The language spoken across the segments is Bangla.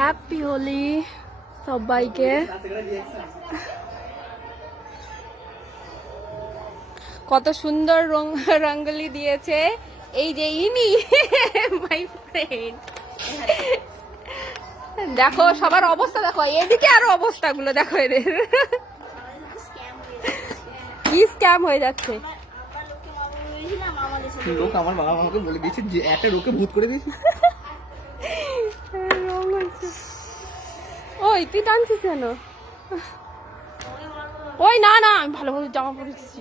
হ্যাপি হোলি সবাইকে। কত সুন্দর রঙ্গোলি দিয়েছে এই যে ইনি মাই ফ্রেন্ড। দেখো সবার অবস্থা, দেখো এদিকে আরো অবস্থাগুলো দেখো, এদের কি স্ক্যাম হয়ে যাচ্ছে। লোক আমার বাবা আমাকে বলে দিয়েছে যে একটা লোকে ভূত করে দিয়েছে। ওই তুই টানছিস কেন? ওই না না, আমি ভালোভাবে জামা পরেছি।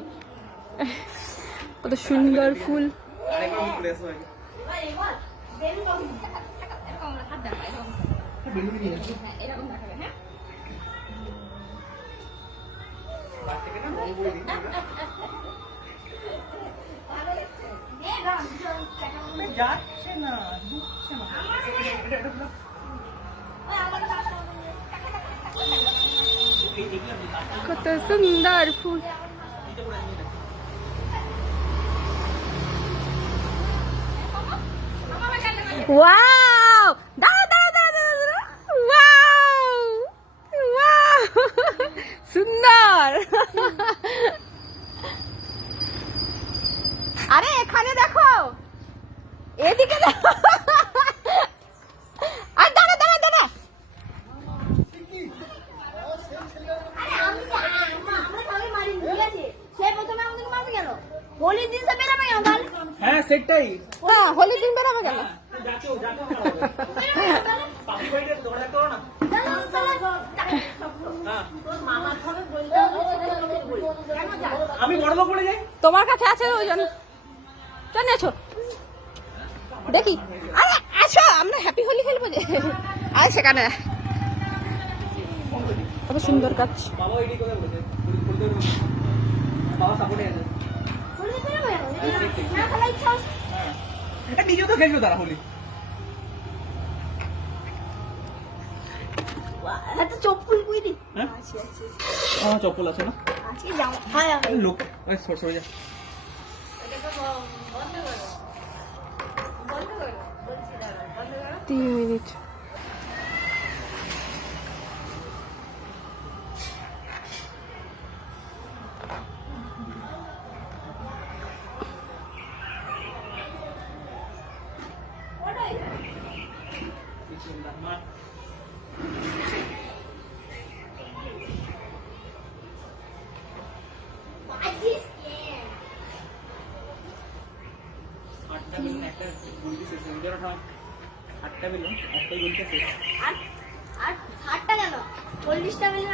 কত সুন্দর ফুল। কত সুন্দর ফুল। ওয়াও, দাঁড়া দাঁড়া দাঁড়া দাঁড়া, ওয়াও ওয়াও, সুন্দর। আরে এখানে দেখো, এদিকে দেখো। আর দাঁড়া দাঁড়া দাঁড়া, হোলির দিন বেরোবে কেন? হ্যাঁ সেটাই, হ্যাঁ হোলির দিন বেরোবে কেন? আমি বড় লোক বলে যাই। তোমার কাছে আছে ওই জন্য চলে এসো দেখি। আরে আসো, আমরা হ্যাপি হোলি খেলবো যে। আয় সেখানে কত সুন্দর কাজ। বাবা এডি কথা বলেছে, বাবা সাপোর্টে আছে। নিজেও তো খেলছো তারা হোলি। চপ্পল কই দি? হ্যাঁ চপ্পল আছে না? আজকে যাও। হ্যাঁ লোক সরে যা। 3 মিনিট। আটটা বেলুন একটাই বলতে শেষ। আর 60টা কেন? 40টা বেলুন